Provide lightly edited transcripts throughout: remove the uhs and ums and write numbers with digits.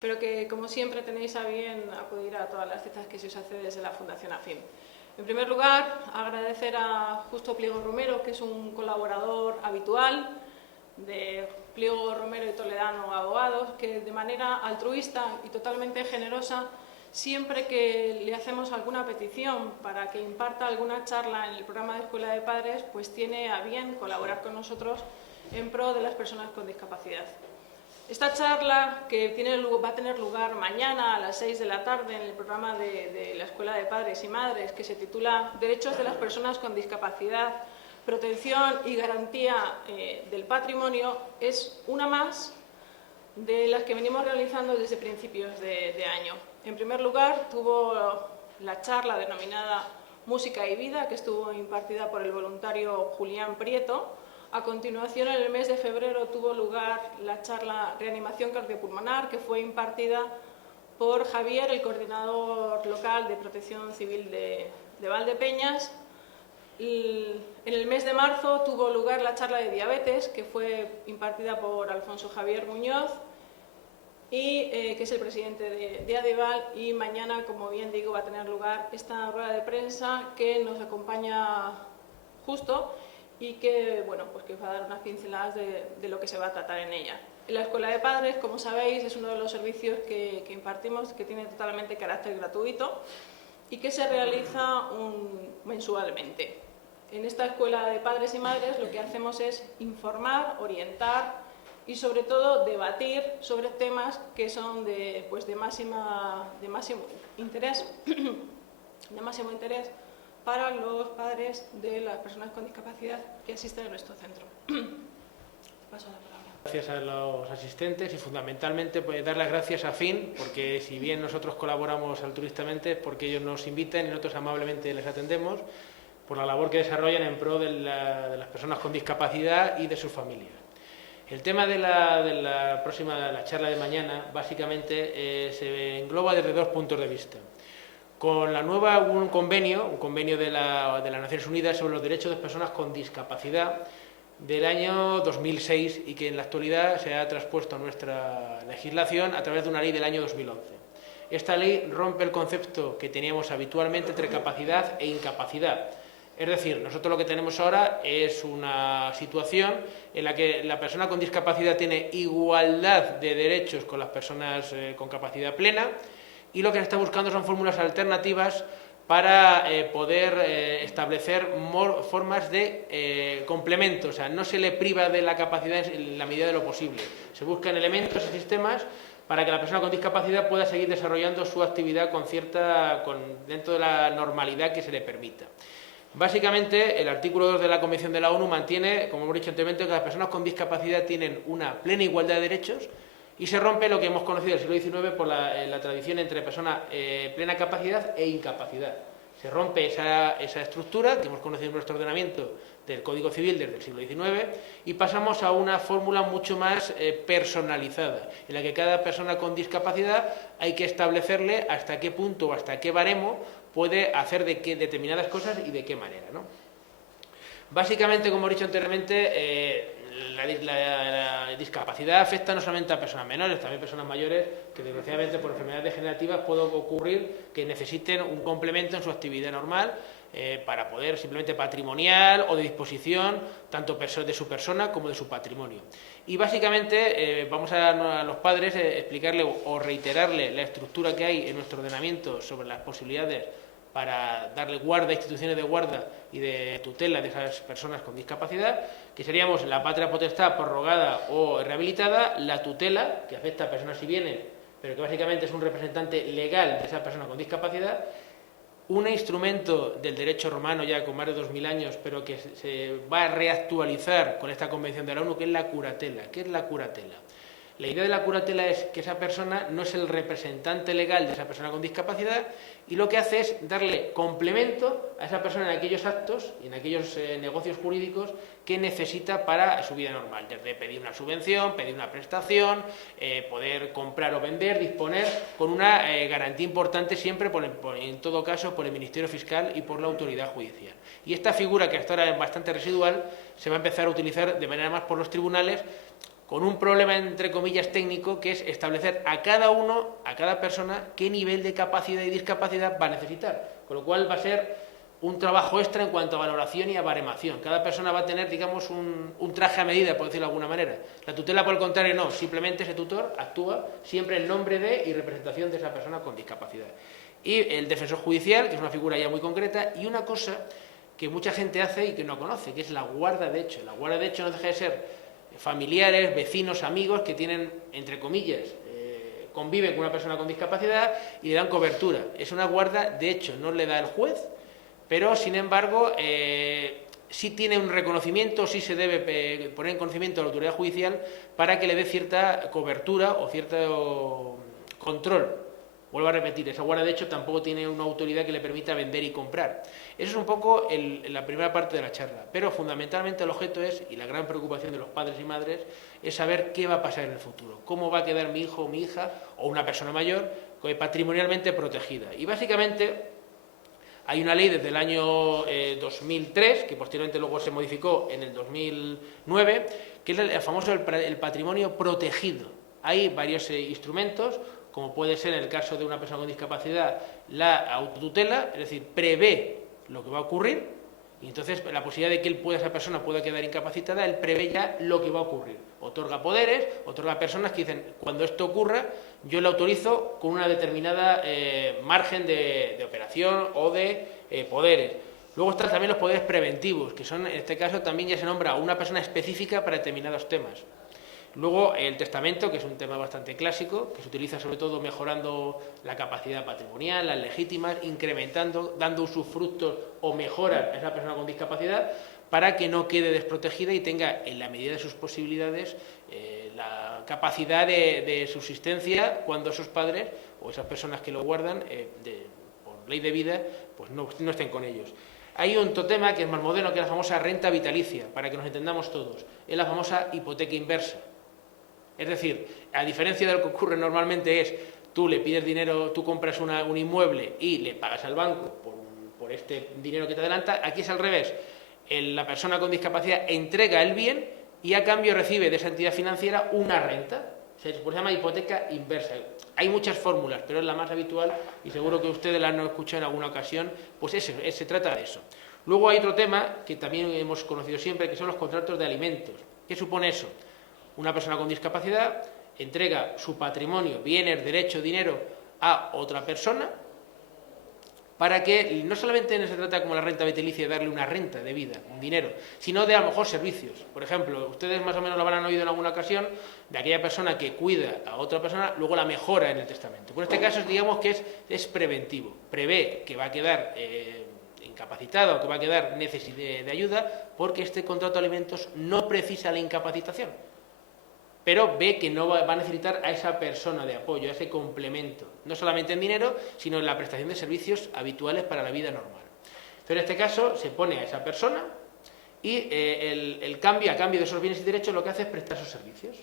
pero que, como siempre, tenéis a bien acudir a todas las citas que se os hace desde la Fundación AFIM. En primer lugar, agradecer a Justo Pliego Romero, que es un colaborador habitual de Pliego Romero y Toledano Abogados, que de manera altruista y totalmente generosa, siempre que le hacemos alguna petición para que imparta alguna charla en el programa de Escuela de Padres, pues tiene a bien colaborar con nosotros en pro de las personas con discapacidad. Esta charla, que va a tener lugar mañana a las 6 de la tarde en el programa de la Escuela de Padres y Madres, que se titula Derechos de las personas con discapacidad, protección y garantía del patrimonio, es una más de las que venimos realizando desde principios de año. En primer lugar, tuvo la charla denominada Música y Vida, que estuvo impartida por el voluntario Julián Prieto. A continuación, en el mes de febrero, tuvo lugar la charla Reanimación cardiopulmonar, que fue impartida por Javier, el coordinador local de Protección Civil de Valdepeñas. En el mes de marzo tuvo lugar la charla de diabetes, que fue impartida por Alfonso Javier Muñoz, que es el presidente de ADEVAL, y mañana, como bien digo, va a tener lugar esta rueda de prensa que nos acompaña Justo y que, bueno, pues que os va a dar unas pinceladas de lo que se va a tratar en ella. En la Escuela de Padres, como sabéis, es uno de los servicios que impartimos, que tiene totalmente carácter gratuito y que se realiza mensualmente. En esta Escuela de Padres y Madres lo que hacemos es informar, orientar y sobre todo debatir sobre temas que son de máximo interés para los padres de las personas con discapacidad que asisten a nuestro centro. Paso la palabra. Gracias a los asistentes y fundamentalmente pues, dar las gracias a FIN, porque si bien nosotros colaboramos altruistamente es porque ellos nos invitan y nosotros amablemente les atendemos por la labor que desarrollan en pro de las personas con discapacidad y de sus familias. El tema de la charla de mañana básicamente se engloba desde dos puntos de vista. Con la nueva un convenio de las Naciones Unidas sobre los derechos de personas con discapacidad del año 2006 y que en la actualidad se ha traspuesto a nuestra legislación a través de una ley del año 2011. Esta ley rompe el concepto que teníamos habitualmente entre capacidad e incapacidad. Es decir, nosotros lo que tenemos ahora es una situación en la que la persona con discapacidad tiene igualdad de derechos con las personas con capacidad plena, y lo que se está buscando son fórmulas alternativas para poder establecer formas de complemento. O sea, no se le priva de la capacidad en la medida de lo posible. Se buscan elementos y sistemas para que la persona con discapacidad pueda seguir desarrollando su actividad dentro de la normalidad que se le permita. Básicamente, el artículo 2 de la Convención de la ONU mantiene, como hemos dicho anteriormente, que las personas con discapacidad tienen una plena igualdad de derechos, y se rompe lo que hemos conocido del siglo XIX por la tradición entre persona plena capacidad e incapacidad. Se rompe esa estructura que hemos conocido en nuestro ordenamiento del Código Civil desde el siglo XIX y pasamos a una fórmula mucho más personalizada, en la que cada persona con discapacidad hay que establecerle hasta qué punto o hasta qué baremo puede hacer determinadas cosas y de qué manera, ¿no? Básicamente, como he dicho anteriormente, la discapacidad afecta no solamente a personas menores, también a personas mayores que desgraciadamente por enfermedades degenerativas puede ocurrir que necesiten un complemento en su actividad normal para poder simplemente patrimonial o de disposición tanto de su persona como de su patrimonio. Y básicamente vamos a los padres explicarle o reiterarle la estructura que hay en nuestro ordenamiento sobre las posibilidades para darle guarda a instituciones de guarda y de tutela de esas personas con discapacidad, que seríamos la patria potestad prorrogada o rehabilitada, la tutela, que afecta a personas y bienes, pero que básicamente es un representante legal de esa persona con discapacidad, un instrumento del derecho romano ya con más de 2000 años, pero que se va a reactualizar con esta convención de la ONU, que es la curatela. ¿Qué es la curatela? La idea de la curatela es que esa persona no es el representante legal de esa persona con discapacidad y lo que hace es darle complemento a esa persona en aquellos actos y en aquellos negocios jurídicos que necesita para su vida normal, desde pedir una subvención, pedir una prestación, poder comprar o vender, disponer con una garantía importante siempre, en todo caso, por el Ministerio Fiscal y por la autoridad judicial. Y esta figura, que hasta ahora es bastante residual, se va a empezar a utilizar de manera más por los tribunales con un problema, entre comillas, técnico, que es establecer a cada uno, a cada persona, qué nivel de capacidad y discapacidad va a necesitar. Con lo cual va a ser un trabajo extra en cuanto a valoración y a baremación. Cada persona va a tener, digamos, un traje a medida, por decirlo de alguna manera. La tutela, por el contrario, no. Simplemente ese tutor actúa siempre en nombre de y representación de esa persona con discapacidad. Y el defensor judicial, que es una figura ya muy concreta, y una cosa que mucha gente hace y que no conoce, que es la guarda de hecho. La guarda de hecho no deja de ser familiares, vecinos, amigos que tienen, entre comillas, conviven con una persona con discapacidad y le dan cobertura. Es una guarda de hecho, no le da el juez, pero sin embargo sí tiene un reconocimiento, sí se debe poner en conocimiento a la autoridad judicial para que le dé cierta cobertura o cierto control. Vuelvo a repetir, esa guarda de hecho tampoco tiene una autoridad que le permita vender y comprar. Eso es un poco la primera parte de la charla, pero fundamentalmente el objeto es, y la gran preocupación de los padres y madres, es saber qué va a pasar en el futuro, cómo va a quedar mi hijo o mi hija, o una persona mayor, patrimonialmente protegida. Y básicamente hay una ley desde el año 2003, que posteriormente luego se modificó en el 2009, que es el famoso el patrimonio protegido. Hay varios instrumentos, como puede ser en el caso de una persona con discapacidad la autotutela, es decir, prevé lo que va a ocurrir, y entonces la posibilidad de que esa persona pueda quedar incapacitada, él prevé ya lo que va a ocurrir. Otorga poderes, otorga personas que dicen, cuando esto ocurra, yo le autorizo con una determinada margen de operación o de poderes. Luego están también los poderes preventivos, que son, en este caso, también ya se nombra a una persona específica para determinados temas. Luego el testamento, que es un tema bastante clásico, que se utiliza sobre todo mejorando la capacidad patrimonial, las legítimas, incrementando, dando usufructos o mejoras a esa persona con discapacidad para que no quede desprotegida y tenga, en la medida de sus posibilidades, la capacidad de subsistencia cuando esos padres o esas personas que lo guardan, por ley de vida, pues no estén con ellos. Hay otro tema que es más moderno, que es la famosa renta vitalicia, para que nos entendamos todos. Es la famosa hipoteca inversa. Es decir, a diferencia de lo que ocurre normalmente es, tú le pides dinero, tú compras un inmueble y le pagas al banco por este dinero que te adelanta, aquí es al revés. La persona con discapacidad entrega el bien y a cambio recibe de esa entidad financiera una renta. Se llama hipoteca inversa. Hay muchas fórmulas, pero es la más habitual y seguro que ustedes la han escuchado en alguna ocasión, pues se trata de eso. Luego hay otro tema que también hemos conocido siempre, que son los contratos de alimentos. ¿Qué supone eso? Una persona con discapacidad entrega su patrimonio, bienes, derechos, dinero a otra persona para que no solamente no se trata como la renta vitalicia de darle una renta de vida, un dinero, sino de a lo mejor servicios. Por ejemplo, ustedes más o menos lo habrán oído en alguna ocasión, de aquella persona que cuida a otra persona, luego la mejora en el testamento. Por este caso, digamos que es preventivo, prevé que va a quedar incapacitado o que va a quedar necesidad de ayuda porque este contrato de alimentos no precisa la incapacitación, pero ve que no va a necesitar a esa persona de apoyo, a ese complemento, no solamente en dinero, sino en la prestación de servicios habituales para la vida normal. Entonces, en este caso, se pone a esa persona y a cambio de esos bienes y derechos lo que hace es prestar sus servicios.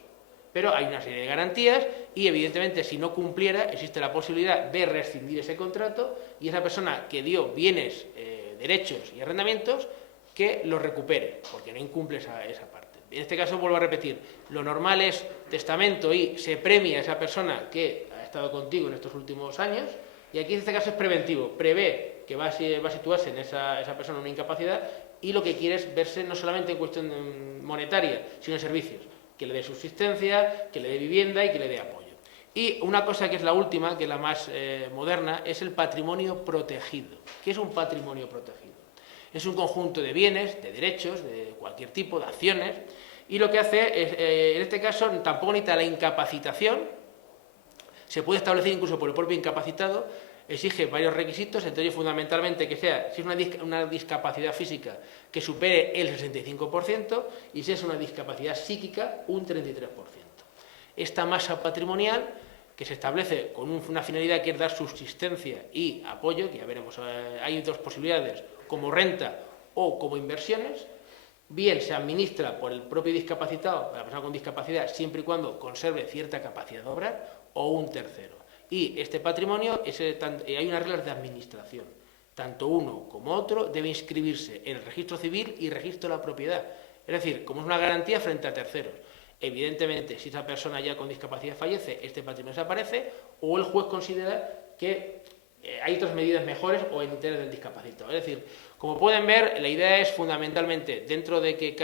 Pero hay una serie de garantías y, evidentemente, si no cumpliera, existe la posibilidad de rescindir ese contrato y esa persona que dio bienes, derechos y arrendamientos, que los recupere, porque no incumple esa parte. En este caso, vuelvo a repetir, lo normal es testamento y se premia a esa persona que ha estado contigo en estos últimos años, y aquí en este caso es preventivo, prevé que va a situarse en esa persona una incapacidad y lo que quiere es verse no solamente en cuestión monetaria, sino en servicios, que le dé subsistencia, que le dé vivienda y que le dé apoyo. Y una cosa que es la última, que es la más moderna, es el patrimonio protegido. ¿Qué es un patrimonio protegido? Es un conjunto de bienes, de derechos, de cualquier tipo, de acciones, y lo que hace es, en este caso, tampoco necesita la incapacitación, se puede establecer incluso por el propio incapacitado, exige varios requisitos, entre ellos fundamentalmente que sea, si es una discapacidad física, que supere el 65%, y si es una discapacidad psíquica, un 33%. Esta masa patrimonial, que se establece con una finalidad que es dar subsistencia y apoyo, que ya veremos, hay dos posibilidades, como renta o como inversiones, bien se administra por el propio discapacitado, la persona con discapacidad, siempre y cuando conserve cierta capacidad de obrar, o un tercero. Y este patrimonio, hay unas reglas de administración. Tanto uno como otro debe inscribirse en el registro civil y registro de la propiedad. Es decir, como es una garantía frente a terceros. Evidentemente, si esa persona ya con discapacidad fallece, este patrimonio desaparece, o el juez considera que hay otras medidas mejores o en interés del discapacitado. Es decir, como pueden ver, la idea es fundamentalmente, dentro de que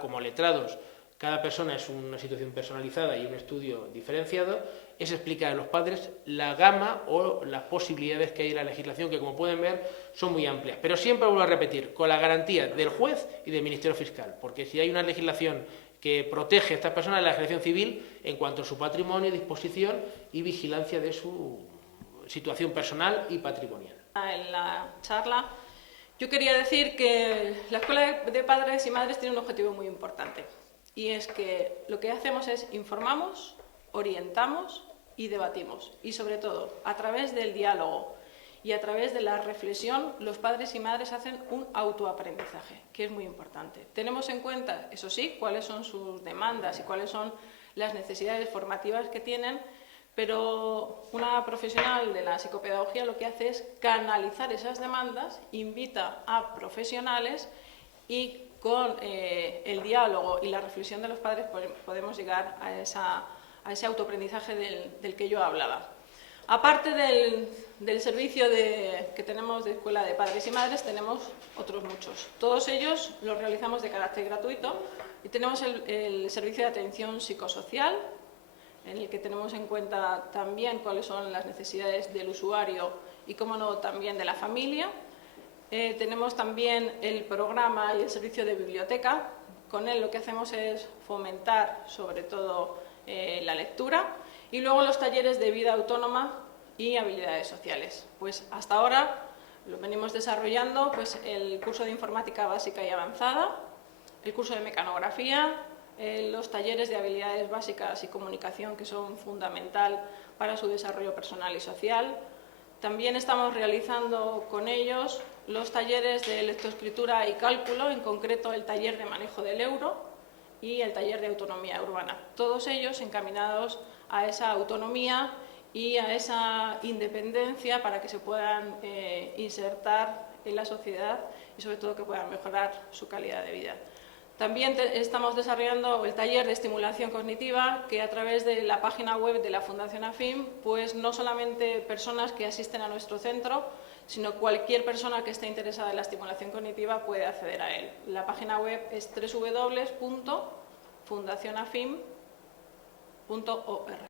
como letrados, cada persona es una situación personalizada y un estudio diferenciado, es explicar a los padres la gama o las posibilidades que hay en la legislación, que como pueden ver son muy amplias. Pero siempre vuelvo a repetir, con la garantía del juez y del Ministerio Fiscal, porque si hay una legislación que protege a estas personas, la legislación civil en cuanto a su patrimonio, disposición y vigilancia de su situación personal y patrimonial. En la charla yo quería decir que la Escuela de Padres y Madres tiene un objetivo muy importante, y es que lo que hacemos es informamos, orientamos y debatimos, y sobre todo a través del diálogo y a través de la reflexión los padres y madres hacen un autoaprendizaje, que es muy importante. Tenemos en cuenta, eso sí, cuáles son sus demandas y cuáles son las necesidades formativas que tienen, pero una profesional de la psicopedagogía lo que hace es canalizar esas demandas, invita a profesionales y con el diálogo y la reflexión de los padres podemos llegar a ese autoaprendizaje del que yo hablaba. Aparte del servicio que tenemos de Escuela de Padres y Madres, tenemos otros muchos. Todos ellos los realizamos de carácter gratuito y tenemos el servicio de atención psicosocial, en el que tenemos en cuenta también cuáles son las necesidades del usuario y, cómo no, también de la familia. Tenemos también el programa y el servicio de biblioteca. Con él lo que hacemos es fomentar sobre todo la lectura, y luego los talleres de vida autónoma y habilidades sociales. Pues hasta ahora lo venimos desarrollando pues el curso de informática básica y avanzada, el curso de mecanografía, los talleres de habilidades básicas y comunicación, que son fundamental para su desarrollo personal y social. También estamos realizando con ellos los talleres de lectoescritura y cálculo, en concreto el taller de manejo del euro y el taller de autonomía urbana. Todos ellos encaminados a esa autonomía y a esa independencia para que se puedan insertar en la sociedad y sobre todo que puedan mejorar su calidad de vida. También estamos desarrollando el taller de estimulación cognitiva, que a través de la página web de la Fundación AFIM, pues no solamente personas que asisten a nuestro centro, sino cualquier persona que esté interesada en la estimulación cognitiva puede acceder a él. La página web es www.fundacionafim.org.